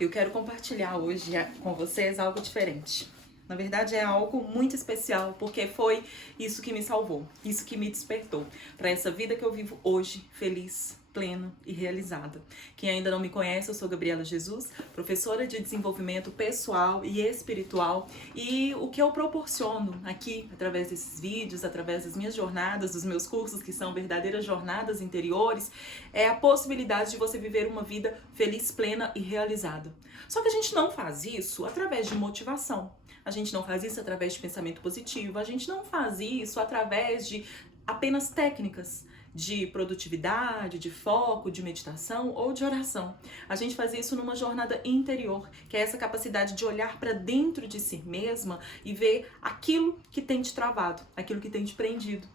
Eu quero compartilhar hoje com vocês algo diferente. Na verdade, é algo muito especial, porque foi isso que me salvou, isso que me despertou para essa vida que eu vivo hoje, feliz, plena e realizada. Quem ainda não me conhece, eu sou Gabriela Jesus, professora de desenvolvimento pessoal e espiritual, e o que eu proporciono aqui, através desses vídeos, através das minhas jornadas, dos meus cursos, que são verdadeiras jornadas interiores, é a possibilidade de você viver uma vida feliz, plena e realizada. Só que a gente não faz isso através de motivação. A gente não faz isso através de pensamento positivo, a gente não faz isso através de apenas técnicas de produtividade, de foco, de meditação ou de oração. A gente faz isso numa jornada interior, que é essa capacidade de olhar para dentro de si mesma e ver aquilo que tem te travado, aquilo que tem te prendido.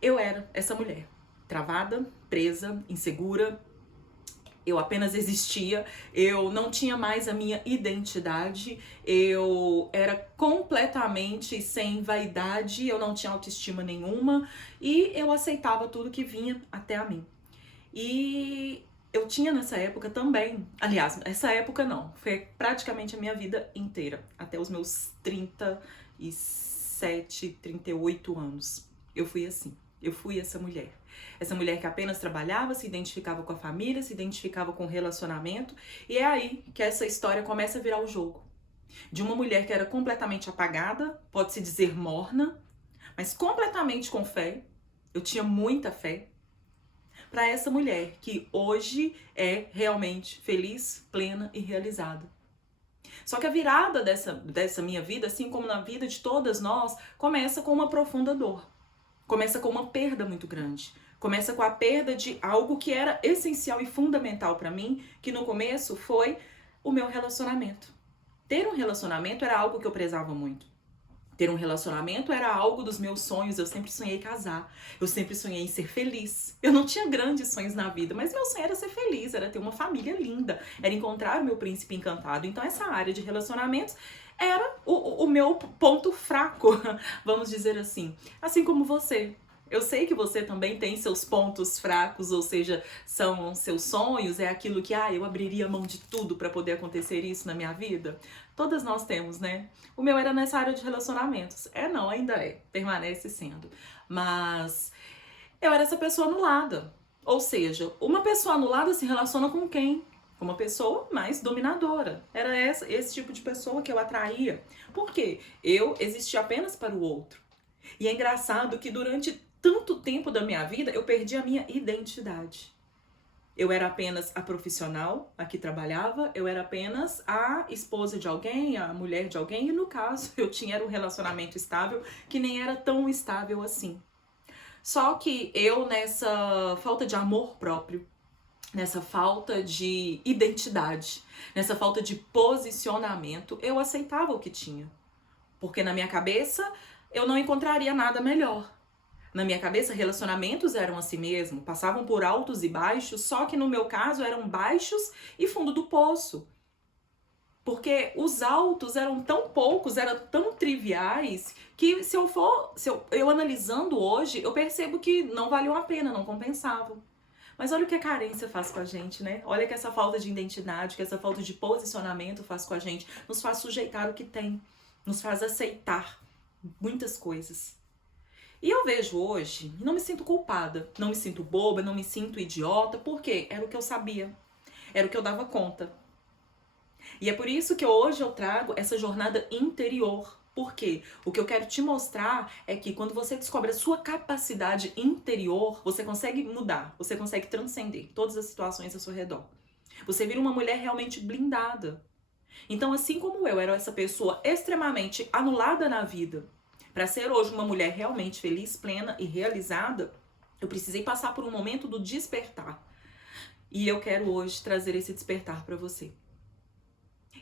Eu era essa mulher, travada, presa, insegura. Eu apenas existia, eu não tinha mais a minha identidade, eu era completamente sem vaidade, eu não tinha autoestima nenhuma e eu aceitava tudo que vinha até a mim. E eu tinha nessa época também, aliás, essa época não, foi praticamente a minha vida inteira, até os meus 37, 38 anos. Eu fui assim. Eu fui essa mulher. Essa mulher que apenas trabalhava, se identificava com a família, se identificava com o relacionamento. E é aí que essa história começa a virar o jogo. De uma mulher que era completamente apagada, pode-se dizer morna, mas completamente com fé. Eu tinha muita fé. Para essa mulher que hoje é realmente feliz, plena e realizada. Só que a virada dessa minha vida, assim como na vida de todas nós, começa com uma profunda dor. Começa com uma perda muito grande. Começa com a perda de algo que era essencial e fundamental para mim, que no começo foi o meu relacionamento. Ter um relacionamento era algo que eu prezava muito. Ter um relacionamento era algo dos meus sonhos. Eu sempre sonhei casar. Eu sempre sonhei em ser feliz. Eu não tinha grandes sonhos na vida, mas meu sonho era ser feliz, era ter uma família linda, era encontrar o meu príncipe encantado. Então essa área de relacionamentos era o meu ponto fraco, vamos dizer assim. Assim como você. Eu sei que você também tem seus pontos fracos, ou seja, são seus sonhos, é aquilo que, eu abriria mão de tudo para poder acontecer isso na minha vida. Todas nós temos, né? O meu era nessa área de relacionamentos. Não, ainda é, permanece sendo. Mas eu era essa pessoa anulada. Ou seja, uma pessoa anulada se relaciona com quem? Com uma pessoa mais dominadora. Era esse tipo de pessoa que eu atraía. Por quê? Eu existia apenas para o outro. E é engraçado que durante tanto tempo da minha vida eu perdi a minha identidade. Eu era apenas a profissional, a que trabalhava, eu era apenas a esposa de alguém, a mulher de alguém, e no caso eu tinha um relacionamento estável que nem era tão estável assim. Só que eu, nessa falta de amor próprio, nessa falta de identidade, nessa falta de posicionamento, eu aceitava o que tinha. Porque na minha cabeça eu não encontraria nada melhor. Na minha cabeça, relacionamentos eram assim mesmo, passavam por altos e baixos, só que no meu caso eram baixos e fundo do poço. Porque os altos eram tão poucos, eram tão triviais, que eu analisando hoje, eu percebo que não valiam a pena, não compensavam. Mas olha o que a carência faz com a gente, né? Olha o que essa falta de identidade, que essa falta de posicionamento faz com a gente. Nos faz sujeitar o que tem, nos faz aceitar muitas coisas. E eu vejo hoje, não me sinto culpada, não me sinto boba, não me sinto idiota, porque era o que eu sabia, era o que eu dava conta. E é por isso que hoje eu trago essa jornada interior. Porque o que eu quero te mostrar é que quando você descobre a sua capacidade interior, você consegue mudar, você consegue transcender todas as situações ao seu redor. Você vira uma mulher realmente blindada. Então, assim como eu era essa pessoa extremamente anulada na vida, para ser hoje uma mulher realmente feliz, plena e realizada, eu precisei passar por um momento do despertar. E eu quero hoje trazer esse despertar para você.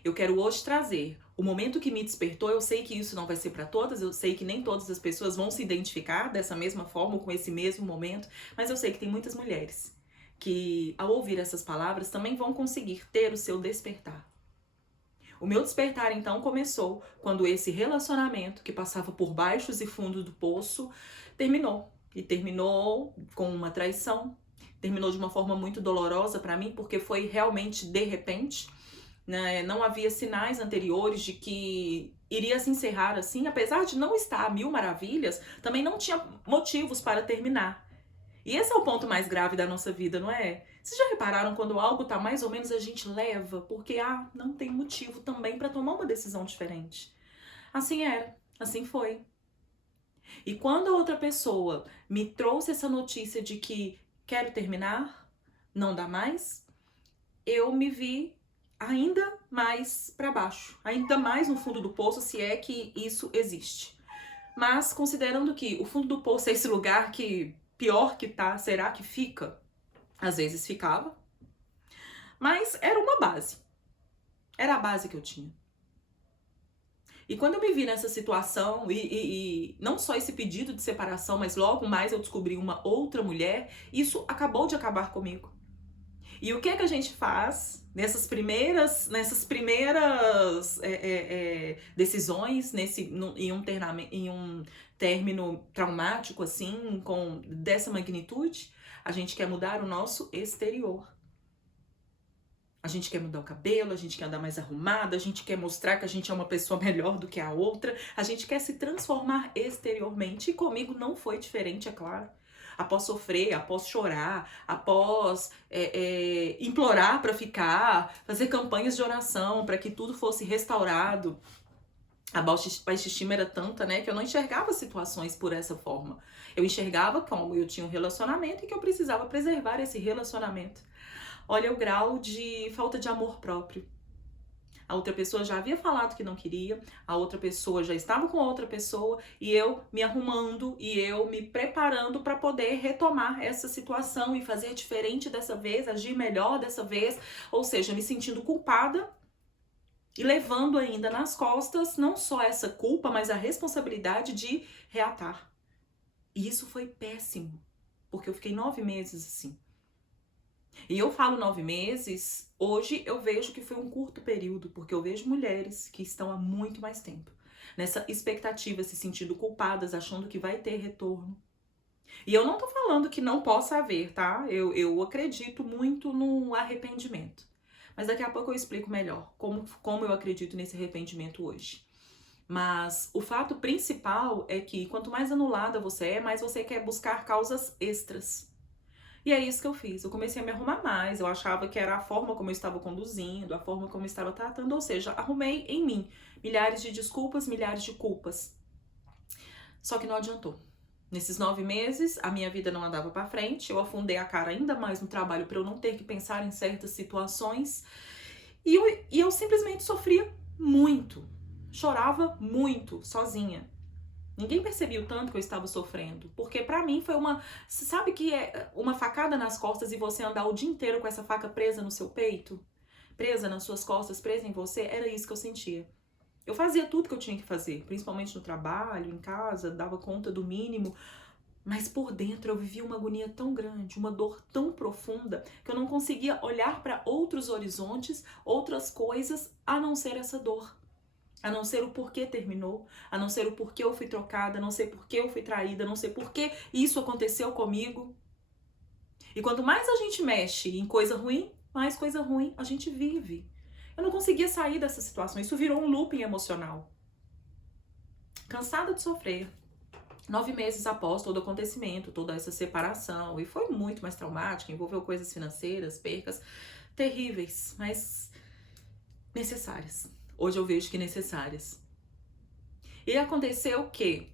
Eu quero hoje trazer o momento que me despertou. Eu sei que isso não vai ser para todas, eu sei que nem todas as pessoas vão se identificar dessa mesma forma, com esse mesmo momento, mas eu sei que tem muitas mulheres que, ao ouvir essas palavras, também vão conseguir ter o seu despertar. O meu despertar, então, começou quando esse relacionamento, que passava por baixos e fundos do poço, terminou. E terminou com uma traição, terminou de uma forma muito dolorosa para mim, porque foi realmente de repente, né? Não havia sinais anteriores de que iria se encerrar assim, apesar de não estar a mil maravilhas, também não tinha motivos para terminar. E esse é o ponto mais grave da nossa vida, não é? Vocês já repararam quando algo tá mais ou menos a gente leva, porque não tem motivo também para tomar uma decisão diferente. Assim era, assim foi. E quando a outra pessoa me trouxe essa notícia de que quero terminar, não dá mais, eu me vi ainda mais para baixo, ainda mais no fundo do poço, se é que isso existe. Mas considerando que o fundo do poço é esse lugar que pior que tá, será que fica? Às vezes ficava, mas era uma base. Era a base que eu tinha. E quando eu me vi nessa situação, e não só esse pedido de separação, mas logo mais eu descobri uma outra mulher, isso acabou de acabar comigo. E o que é que a gente faz nessas primeiras decisões, em um término traumático assim, dessa magnitude? A gente quer mudar o nosso exterior. A gente quer mudar o cabelo, a gente quer andar mais arrumada, a gente quer mostrar que a gente é uma pessoa melhor do que a outra, a gente quer se transformar exteriormente. E comigo não foi diferente, é claro. Após sofrer, após chorar, após implorar para ficar, fazer campanhas de oração para que tudo fosse restaurado. A baixa estima era tanta, né, que eu não enxergava situações por essa forma. Eu enxergava como eu tinha um relacionamento e que eu precisava preservar esse relacionamento. Olha o grau de falta de amor próprio. A outra pessoa já havia falado que não queria, a outra pessoa já estava com outra pessoa e eu me arrumando e eu me preparando para poder retomar essa situação e fazer diferente dessa vez, agir melhor dessa vez, ou seja, me sentindo culpada e levando ainda nas costas não só essa culpa, mas a responsabilidade de reatar. E isso foi péssimo, porque eu fiquei 9 meses assim. E eu falo 9 meses, hoje eu vejo que foi um curto período, porque eu vejo mulheres que estão há muito mais tempo nessa expectativa, se sentindo culpadas, achando que vai ter retorno. E eu não tô falando que não possa haver, tá? Eu acredito muito no arrependimento. Mas daqui a pouco eu explico melhor como eu acredito nesse arrependimento hoje. Mas o fato principal é que quanto mais anulada você é, mais você quer buscar causas extras. E é isso que eu fiz, eu comecei a me arrumar mais, eu achava que era a forma como eu estava conduzindo, a forma como eu estava tratando, ou seja, arrumei em mim milhares de desculpas, milhares de culpas. Só que não adiantou. Nesses 9 meses, a minha vida não andava para frente, eu afundei a cara ainda mais no trabalho para eu não ter que pensar em certas situações, e eu simplesmente sofria muito, chorava muito, sozinha. Ninguém percebia o tanto que eu estava sofrendo, porque pra mim foi você sabe que é uma facada nas costas e você andar o dia inteiro com essa faca presa no seu peito? Presa nas suas costas, presa em você? Era isso que eu sentia. Eu fazia tudo que eu tinha que fazer, principalmente no trabalho, em casa, dava conta do mínimo, mas por dentro eu vivia uma agonia tão grande, uma dor tão profunda, que eu não conseguia olhar para outros horizontes, outras coisas, a não ser essa dor. A não ser o porquê terminou, a não ser o porquê eu fui trocada, a não ser porquê eu fui traída, a não ser porquê isso aconteceu comigo. E quanto mais a gente mexe em coisa ruim, mais coisa ruim a gente vive. Eu não conseguia sair dessa situação, isso virou um looping emocional. Cansada de sofrer. 9 meses após todo o acontecimento, toda essa separação, e foi muito mais traumático, envolveu coisas financeiras, percas terríveis, mas necessárias. Hoje eu vejo que necessárias. E aconteceu que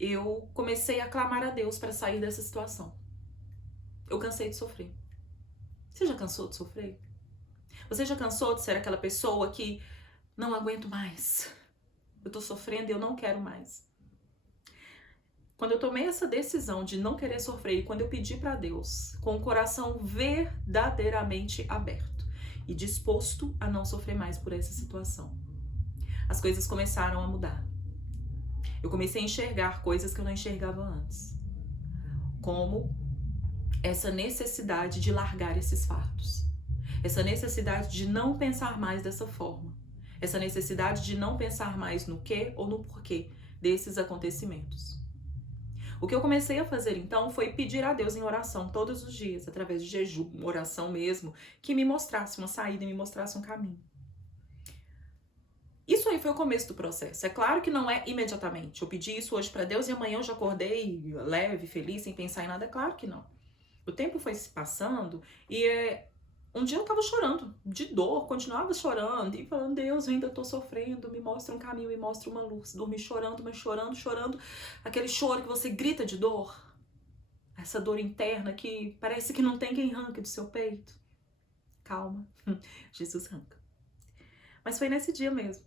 eu comecei a clamar a Deus para sair dessa situação. Eu cansei de sofrer. Você já cansou de sofrer? Você já cansou de ser aquela pessoa que não aguento mais? Eu tô sofrendo e eu não quero mais. Quando eu tomei essa decisão de não querer sofrer e quando eu pedi para Deus, com o coração verdadeiramente aberto e disposto a não sofrer mais por essa situação, as coisas começaram a mudar. Eu comecei a enxergar coisas que eu não enxergava antes, como essa necessidade de largar esses fardos, essa necessidade de não pensar mais dessa forma, essa necessidade de não pensar mais no que ou no porquê desses acontecimentos. O que eu comecei a fazer então foi pedir a Deus em oração todos os dias, através de jejum, oração mesmo, que me mostrasse uma saída e me mostrasse um caminho. Isso aí foi o começo do processo. É claro que não é imediatamente. Eu pedi isso hoje para Deus e amanhã eu já acordei leve, feliz, sem pensar em nada. É claro que não. O tempo foi se passando e um dia eu tava chorando de dor, continuava chorando e falando: Deus, eu ainda tô sofrendo, me mostra um caminho, me mostra uma luz. Dormi chorando, mas chorando, chorando. Aquele choro que você grita de dor. Essa dor interna que parece que não tem quem arranque do seu peito. Calma, Jesus arranca. Mas foi nesse dia mesmo.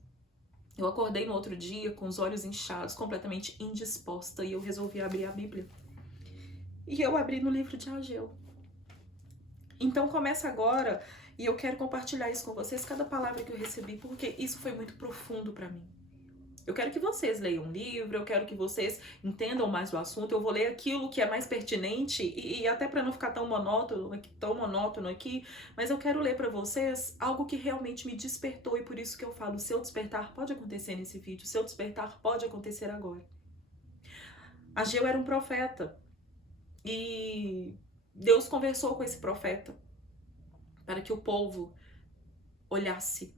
Eu acordei no outro dia com os olhos inchados, completamente indisposta, e eu resolvi abrir a Bíblia. E eu abri no livro de Ageu. Então começa agora, e eu quero compartilhar isso com vocês, cada palavra que eu recebi, porque isso foi muito profundo para mim. Eu quero que vocês leiam um livro, eu quero que vocês entendam mais do assunto, eu vou ler aquilo que é mais pertinente, e até para não ficar tão monótono aqui, mas eu quero ler para vocês algo que realmente me despertou, e por isso que eu falo, o seu despertar pode acontecer nesse vídeo, o seu despertar pode acontecer agora. Ageu era um profeta, e Deus conversou com esse profeta para que o povo olhasse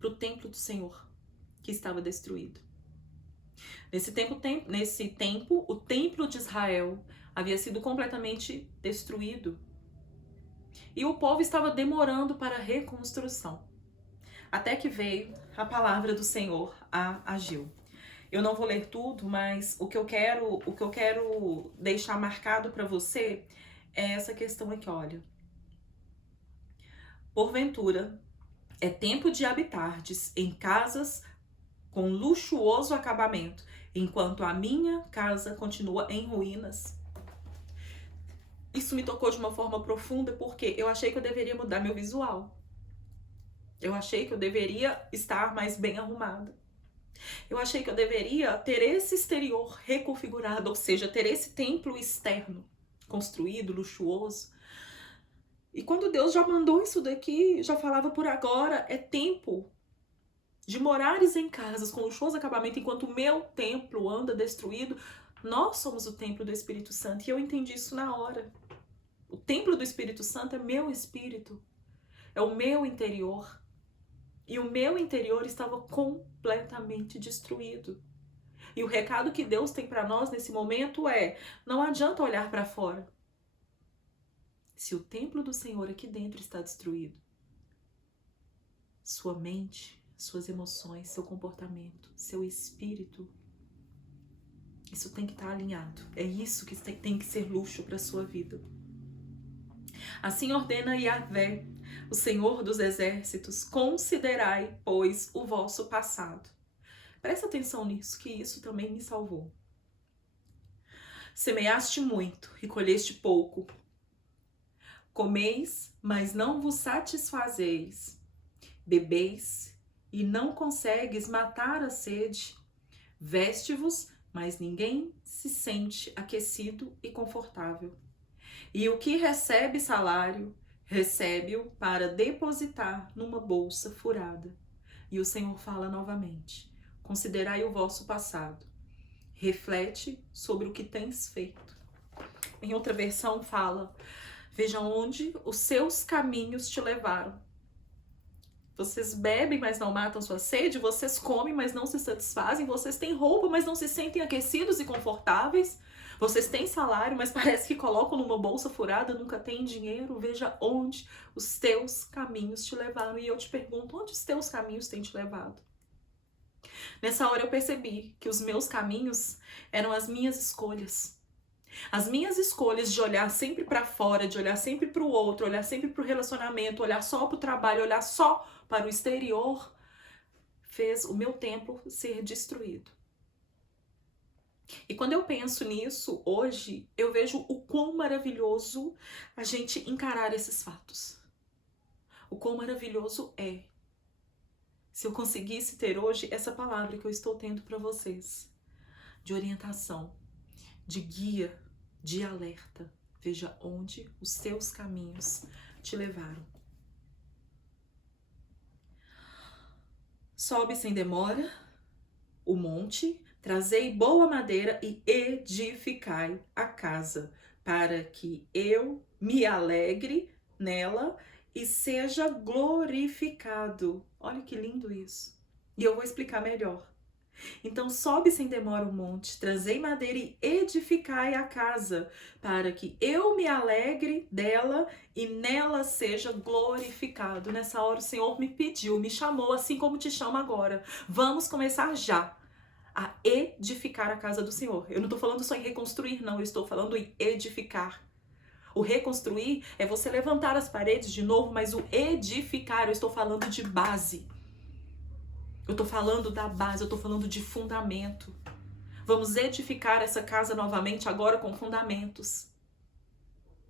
para o templo do Senhor, que estava destruído. Nesse tempo, o templo de Israel havia sido completamente destruído. E o povo estava demorando para a reconstrução. Até que veio a palavra do Senhor a Ageu. Eu não vou ler tudo, mas o que eu quero deixar marcado para você é essa questão aqui, olha. Porventura, é tempo de habitardes em casas com luxuoso acabamento, enquanto a minha casa continua em ruínas. Isso me tocou de uma forma profunda porque eu achei que eu deveria mudar meu visual. Eu achei que eu deveria estar mais bem arrumada. Eu achei que eu deveria ter esse exterior reconfigurado, ou seja, ter esse templo externo construído, luxuoso. E quando Deus já mandou isso daqui, já falava por agora, é tempo de morares em casas com luxuoso acabamento, enquanto o meu templo anda destruído. Nós somos o templo do Espírito Santo, e eu entendi isso na hora. O templo do Espírito Santo é meu espírito, é o meu interior. E o meu interior estava completamente destruído. E o recado que Deus tem para nós nesse momento é: não adianta olhar para fora. Se o templo do Senhor aqui dentro está destruído, sua mente, suas emoções, seu comportamento, seu espírito, isso tem que estar alinhado. É isso que tem que ser luxo para a sua vida. Assim ordena Yahvé, o Senhor dos Exércitos: considerai, pois, o vosso passado. Presta atenção nisso, que isso também me salvou. Semeaste muito e colheste pouco. Comeis, mas não vos satisfazeis. Bebeis e não consegues matar a sede. Veste-vos, mas ninguém se sente aquecido e confortável. E o que recebe salário, recebe-o para depositar numa bolsa furada. E o Senhor fala novamente: considerai o vosso passado. Reflete sobre o que tens feito. Em outra versão fala: veja onde os seus caminhos te levaram. Vocês bebem, mas não matam sua sede. Vocês comem, mas não se satisfazem. Vocês têm roupa, mas não se sentem aquecidos e confortáveis. Vocês têm salário, mas parece que colocam numa bolsa furada, nunca têm dinheiro. Veja onde os teus caminhos te levaram. E eu te pergunto, onde os teus caminhos têm te levado? Nessa hora eu percebi que os meus caminhos eram as minhas escolhas. As minhas escolhas de olhar sempre para fora, de olhar sempre para o outro, olhar sempre para o relacionamento, olhar só para o trabalho, olhar só para o exterior, fez o meu templo ser destruído. E quando eu penso nisso, hoje, eu vejo o quão maravilhoso a gente encarar esses fatos. O quão maravilhoso é. Se eu conseguisse ter hoje essa palavra que eu estou tendo para vocês, de orientação, de guia, de alerta. Veja onde os seus caminhos te levaram. Sobe sem demora o monte, Trazei boa madeira e edificai a casa, para que eu me alegre nela e seja glorificado. Olha que lindo isso. E eu vou explicar melhor. Então sobe sem demora o monte, trazei madeira e edificai a casa, para que eu me alegre dela e nela seja glorificado. Nessa hora o Senhor me pediu, me chamou, assim como te chama agora. Vamos começar já a edificar a casa do Senhor. Eu não estou falando só em reconstruir, não, eu estou falando em edificar. O reconstruir é você levantar as paredes de novo, mas o edificar, eu estou falando de base. Eu tô falando da base, eu tô falando de fundamento. Vamos edificar essa casa novamente agora com fundamentos.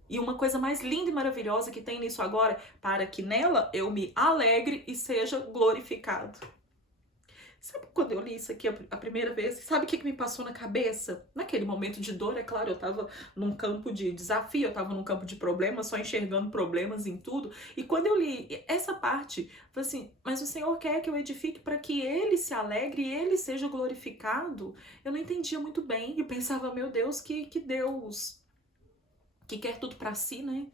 E uma coisa mais linda e maravilhosa que tem nisso agora, para que nela eu me alegre e seja glorificado. Sabe quando eu li isso aqui a primeira vez? Sabe o que me passou na cabeça? Naquele momento de dor, é claro, eu tava num campo de desafio, eu tava num campo de problemas, só enxergando problemas em tudo. E quando eu li essa parte, eu falei assim, mas o Senhor quer que eu edifique para que Ele se alegre e Ele seja glorificado? Eu não entendia muito bem e pensava, meu Deus, que Deus que quer tudo para si, né?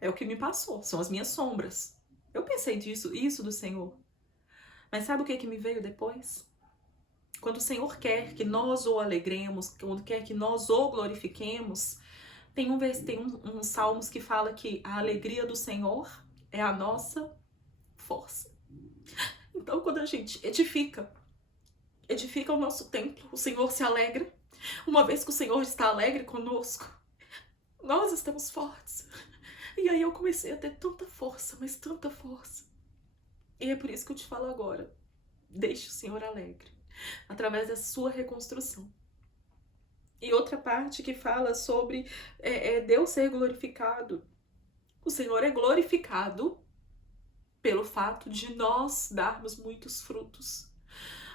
É o que me passou, são as minhas sombras. Eu pensei isso do Senhor. Mas sabe o que me veio depois? Quando o Senhor quer que nós o alegremos, quando quer que nós o glorifiquemos, tem uns salmos que fala que a alegria do Senhor é a nossa força. Então, quando a gente edifica o nosso templo, o Senhor se alegra. Uma vez que o Senhor está alegre conosco, nós estamos fortes. E aí eu comecei a ter tanta força, mas tanta força. E é por isso que eu te falo agora. Deixe o Senhor alegre, através da sua reconstrução. E outra parte que fala sobre Deus ser glorificado. O Senhor é glorificado pelo fato de nós darmos muitos frutos.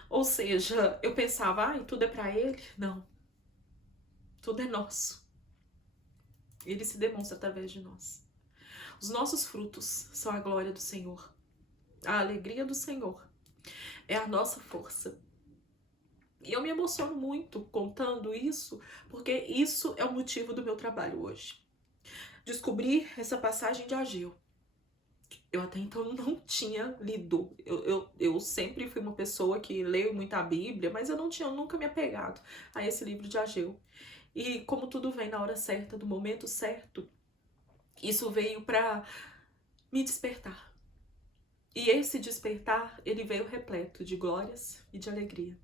Ou seja, eu pensava, tudo é para Ele. Não. Tudo é nosso. Ele se demonstra através de nós. Os nossos frutos são a glória do Senhor. A alegria do Senhor é a nossa força. E eu me emociono muito contando isso, porque isso é o motivo do meu trabalho hoje. Descobri essa passagem de Ageu. Eu até então não tinha lido. Eu sempre fui uma pessoa que leio muito a Bíblia, mas eu nunca me apegado a esse livro de Ageu. E como tudo vem na hora certa, do momento certo, isso veio para me despertar. E esse despertar, ele veio repleto de glórias e de alegria.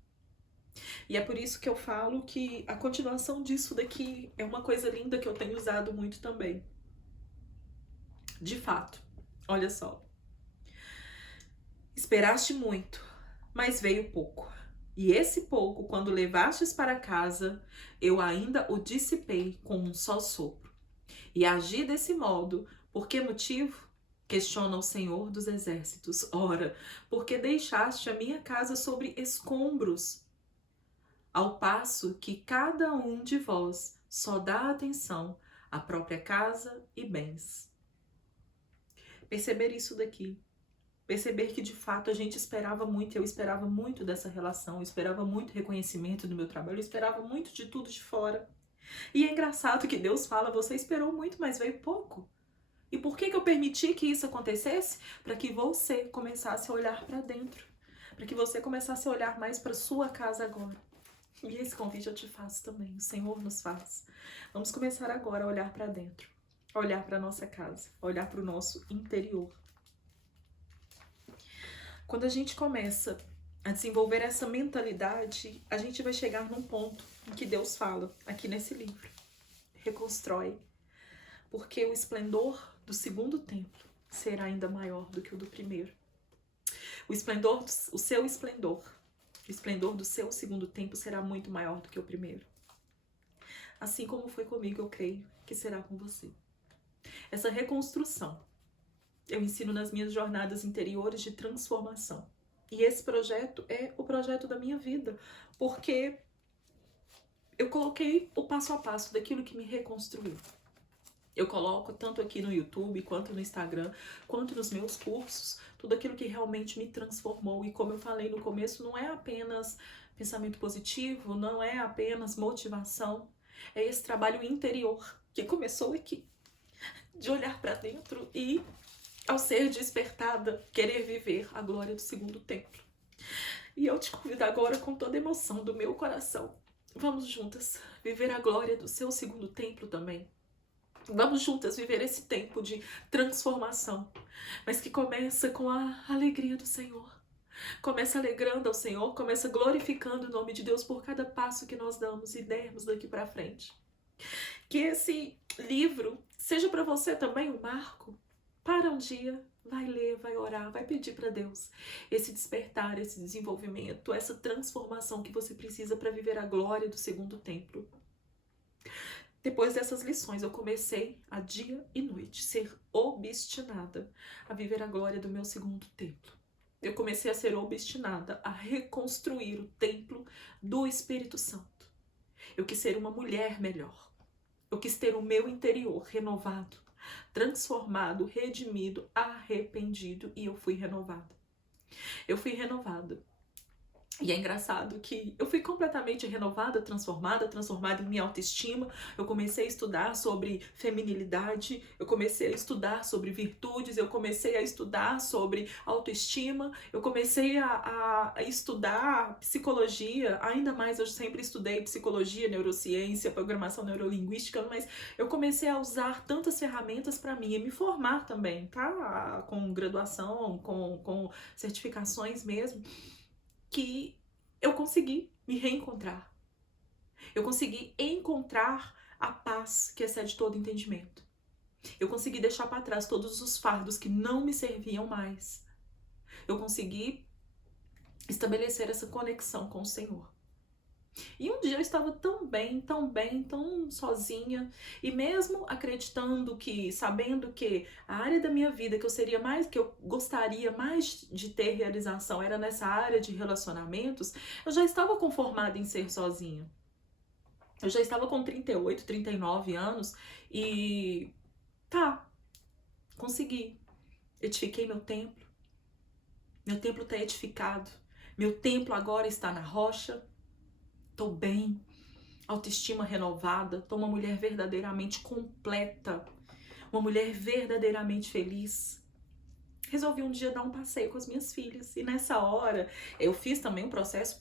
E é por isso que eu falo que a continuação disso daqui é uma coisa linda que eu tenho usado muito também. De fato, olha só. Esperaste muito, mas veio pouco. E esse pouco, quando levastes para casa, eu ainda o dissipei com um só sopro. E agi desse modo, por que motivo? Questiona o Senhor dos Exércitos. Ora, porque deixaste a minha casa sobre escombros, ao passo que cada um de vós só dá atenção à própria casa e bens. Perceber isso daqui. Perceber que de fato a gente esperava muito, eu esperava muito dessa relação, eu esperava muito reconhecimento do meu trabalho, eu esperava muito de tudo de fora. E é engraçado que Deus fala, você esperou muito, mas veio pouco. E por que eu permiti que isso acontecesse? Para que você começasse a olhar para dentro. Para que você começasse a olhar mais para sua casa agora. E esse convite eu te faço também, o Senhor nos faz. Vamos começar agora a olhar para dentro, a olhar para a nossa casa, a olhar para o nosso interior. Quando a gente começa a desenvolver essa mentalidade, a gente vai chegar num ponto em que Deus fala, aqui nesse livro, reconstrói, porque o esplendor do segundo templo será ainda maior do que o do primeiro. O seu esplendor, o esplendor do seu segundo templo será muito maior do que o primeiro. Assim como foi comigo, eu creio que será com você. Essa reconstrução eu ensino nas minhas jornadas interiores de transformação. E esse projeto é o projeto da minha vida, porque eu coloquei o passo a passo daquilo que me reconstruiu. Eu coloco tanto aqui no YouTube, quanto no Instagram, quanto nos meus cursos, tudo aquilo que realmente me transformou. E como eu falei no começo, não é apenas pensamento positivo, não é apenas motivação, é esse trabalho interior que começou aqui, de olhar para dentro e, ao ser despertada, querer viver a glória do segundo templo. E eu te convido agora com toda a emoção do meu coração. Vamos juntas viver a glória do seu segundo templo também. Vamos juntas viver esse tempo de transformação, mas que começa com a alegria do Senhor. Começa alegrando ao Senhor, começa glorificando o nome de Deus por cada passo que nós damos e dermos daqui para frente. Que esse livro seja para você também um marco. Para um dia, vai ler, vai orar, vai pedir para Deus esse despertar, esse desenvolvimento, essa transformação que você precisa para viver a glória do segundo templo. Depois dessas lições, eu comecei a dia e noite ser obstinada a viver a glória do meu segundo templo. Eu comecei a ser obstinada a reconstruir o templo do Espírito Santo. Eu quis ser uma mulher melhor. Eu quis ter o meu interior renovado, transformado, redimido, arrependido, e eu fui renovada. Eu fui renovada. E é engraçado que eu fui completamente renovada, transformada em minha autoestima. Eu comecei a estudar sobre feminilidade, eu comecei a estudar sobre virtudes, eu comecei a estudar sobre autoestima, eu comecei a estudar psicologia, ainda mais eu sempre estudei psicologia, neurociência, programação neurolinguística, mas eu comecei a usar tantas ferramentas para mim e me formar também, tá? Com graduação, com certificações mesmo, que eu consegui me reencontrar. Eu consegui encontrar a paz que excede todo entendimento. Eu consegui deixar para trás todos os fardos que não me serviam mais. Eu consegui estabelecer essa conexão com o Senhor. E um dia eu estava tão bem, tão sozinha, e mesmo acreditando que, sabendo que a área da minha vida que eu seria mais, que eu gostaria mais de ter realização era nessa área de relacionamentos, eu já estava conformada em ser sozinha. Eu já estava com 38, 39 anos e consegui. Edifiquei meu templo. Meu templo está edificado. Meu templo agora está na rocha. Tô bem, autoestima renovada, tô uma mulher verdadeiramente completa, uma mulher verdadeiramente feliz. Resolvi um dia dar um passeio com as minhas filhas e nessa hora eu fiz também um processo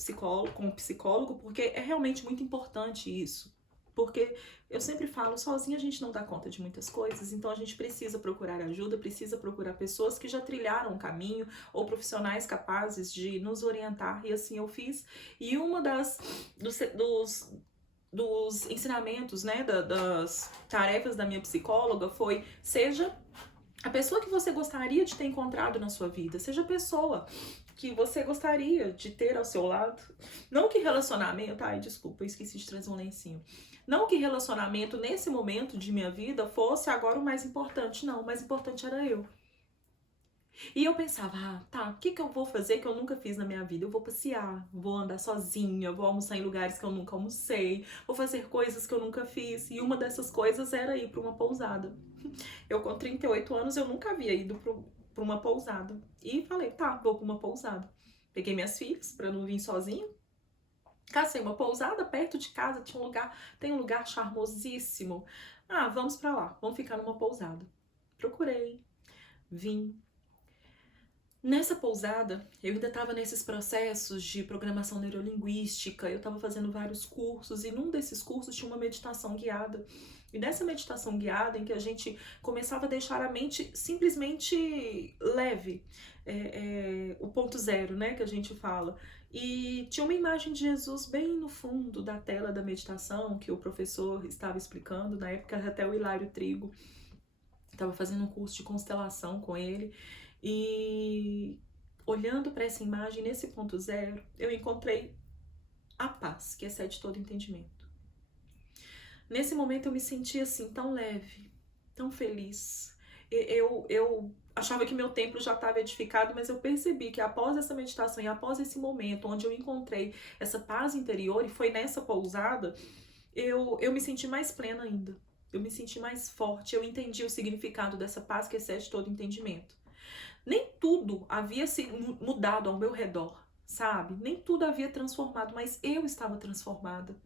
com um psicólogo, porque é realmente muito importante isso. Porque eu sempre falo, sozinha a gente não dá conta de muitas coisas, então a gente precisa procurar ajuda, precisa procurar pessoas que já trilharam um caminho ou profissionais capazes de nos orientar, e assim eu fiz. E uma dos ensinamentos, né, das tarefas da minha psicóloga foi: seja a pessoa que você gostaria de ter encontrado na sua vida, seja a pessoa que você gostaria de ter ao seu lado. Não que relacionamento, desculpa, eu esqueci de trazer um lencinho. Não que relacionamento nesse momento de minha vida fosse agora o mais importante, não, o mais importante era eu. E eu pensava, o que eu vou fazer que eu nunca fiz na minha vida? Eu vou passear, vou andar sozinha, vou almoçar em lugares que eu nunca almocei, vou fazer coisas que eu nunca fiz. E uma dessas coisas era ir para uma pousada. Eu com 38 anos, eu nunca havia ido para uma pousada. E falei, vou para uma pousada. Peguei minhas filhas para não vir sozinha. Cacei uma pousada perto de casa, tem um lugar charmosíssimo. Vamos para lá, vamos ficar numa pousada. Procurei, vim. Nessa pousada, eu ainda estava nesses processos de programação neurolinguística, eu estava fazendo vários cursos, e num desses cursos tinha uma meditação guiada. E nessa meditação guiada, em que a gente começava a deixar a mente simplesmente leve, o ponto zero, né, que a gente fala. E tinha uma imagem de Jesus bem no fundo da tela da meditação, que o professor estava explicando, na época até o Hilário Trigo, estava fazendo um curso de constelação com ele. E olhando para essa imagem, nesse ponto zero, eu encontrei a paz que excede todo entendimento. Nesse momento eu me senti assim, tão leve, tão feliz. Eu achava que meu templo já estava edificado, mas eu percebi que após essa meditação e após esse momento onde eu encontrei essa paz interior, e foi nessa pousada, eu me senti mais plena ainda. eu me senti mais forte, eu entendi o significado dessa paz que excede todo entendimento. Nem tudo havia se mudado ao meu redor, sabe? Nem tudo havia transformado, mas eu estava transformada.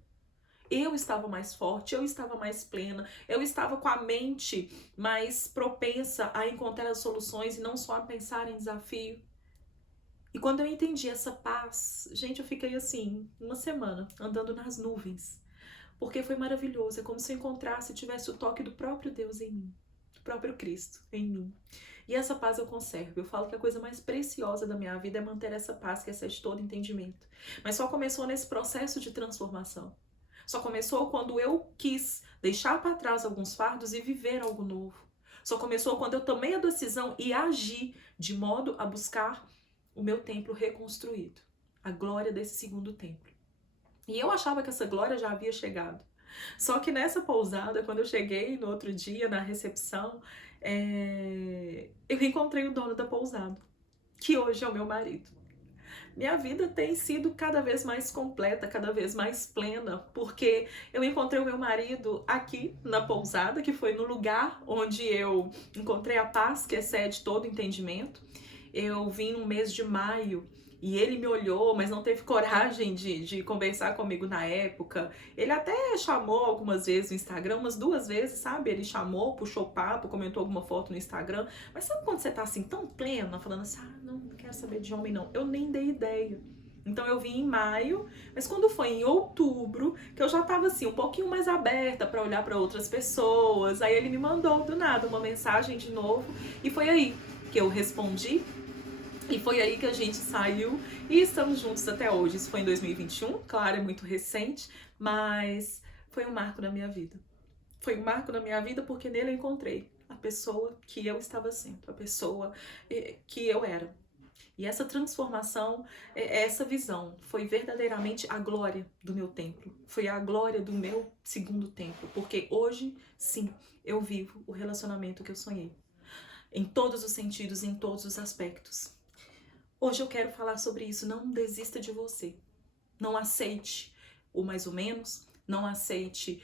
Eu estava mais forte, eu estava mais plena, eu estava com a mente mais propensa a encontrar as soluções e não só a pensar em desafio. E quando eu entendi essa paz, gente, eu fiquei assim, uma semana andando nas nuvens, porque foi maravilhoso. É como se eu encontrasse e tivesse o toque do próprio Deus em mim, do próprio Cristo em mim. E essa paz eu conservo. Eu falo que a coisa mais preciosa da minha vida é manter essa paz que excede todo entendimento. Mas só começou nesse processo de transformação. Só começou quando eu quis deixar para trás alguns fardos e viver algo novo. Só começou quando eu tomei a decisão e agi de modo a buscar o meu templo reconstruído, a glória desse segundo templo. E eu achava que essa glória já havia chegado. Só que nessa pousada, quando eu cheguei no outro dia, na recepção, eu encontrei o dono da pousada, que hoje é o meu marido. Minha vida tem sido cada vez mais completa, cada vez mais plena, porque eu encontrei o meu marido aqui na pousada, que foi no lugar onde eu encontrei a paz que excede todo entendimento. Eu vim no mês de maio e ele me olhou, mas não teve coragem de conversar comigo na época. Ele até chamou algumas vezes no Instagram, umas 2 vezes, sabe? Ele chamou, puxou papo, comentou alguma foto no Instagram. Mas sabe quando você tá assim, tão plena, falando assim, não quero saber de homem não. Eu nem dei ideia. Então eu vim em maio, mas quando foi em outubro, que eu já tava assim, um pouquinho mais aberta para olhar para outras pessoas, aí ele me mandou do nada uma mensagem de novo, e foi aí que eu respondi. E foi aí que a gente saiu e estamos juntos até hoje. Isso foi em 2021, claro, é muito recente, mas foi um marco na minha vida. Foi um marco na minha vida porque nele eu encontrei a pessoa que eu estava sendo, a pessoa que eu era. E essa transformação, essa visão, foi verdadeiramente a glória do meu templo. Foi a glória do meu segundo templo. Porque hoje, sim, eu vivo o relacionamento que eu sonhei. Em todos os sentidos, em todos os aspectos. Hoje eu quero falar sobre isso. Não desista de você. Não aceite o mais ou menos. Não aceite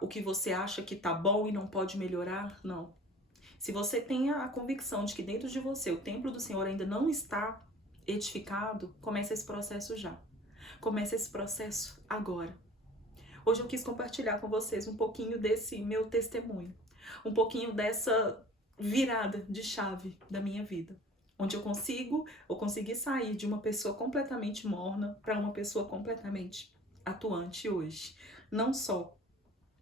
o que você acha que tá bom e não pode melhorar. Não. Se você tem a convicção de que dentro de você o templo do Senhor ainda não está edificado, comece esse processo já. Comece esse processo agora. Hoje eu quis compartilhar com vocês um pouquinho desse meu testemunho. Um pouquinho dessa virada de chave da minha vida. Onde eu consegui sair de uma pessoa completamente morna para uma pessoa completamente atuante hoje. Não só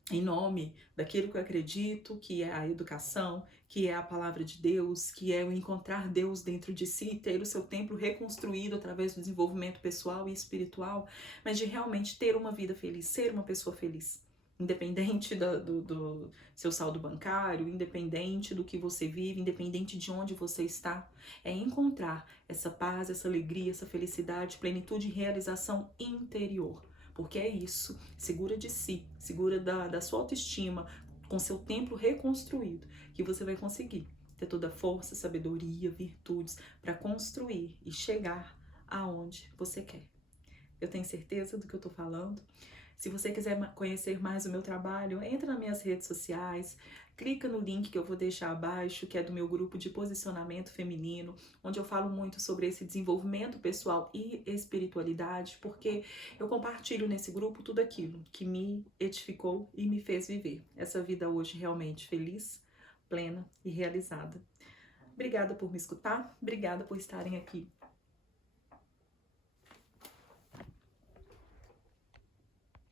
em nome daquilo que eu acredito, que é a educação, que é a palavra de Deus, que é o encontrar Deus dentro de si, ter o seu templo reconstruído através do desenvolvimento pessoal e espiritual, mas de realmente ter uma vida feliz, ser uma pessoa feliz. Independente do seu saldo bancário, independente do que você vive, independente de onde você está, é encontrar essa paz, essa alegria, essa felicidade, plenitude e realização interior. Porque é isso, segura de si, segura da sua autoestima, com seu templo reconstruído, que você vai conseguir ter toda a força, sabedoria, virtudes para construir e chegar aonde você quer. Eu tenho certeza do que eu tô falando. Se você quiser conhecer mais o meu trabalho, entra nas minhas redes sociais, clica no link que eu vou deixar abaixo, que é do meu grupo de posicionamento feminino, onde eu falo muito sobre esse desenvolvimento pessoal e espiritualidade, porque eu compartilho nesse grupo tudo aquilo que me edificou e me fez viver essa vida hoje realmente feliz, plena e realizada. Obrigada por me escutar, obrigada por estarem aqui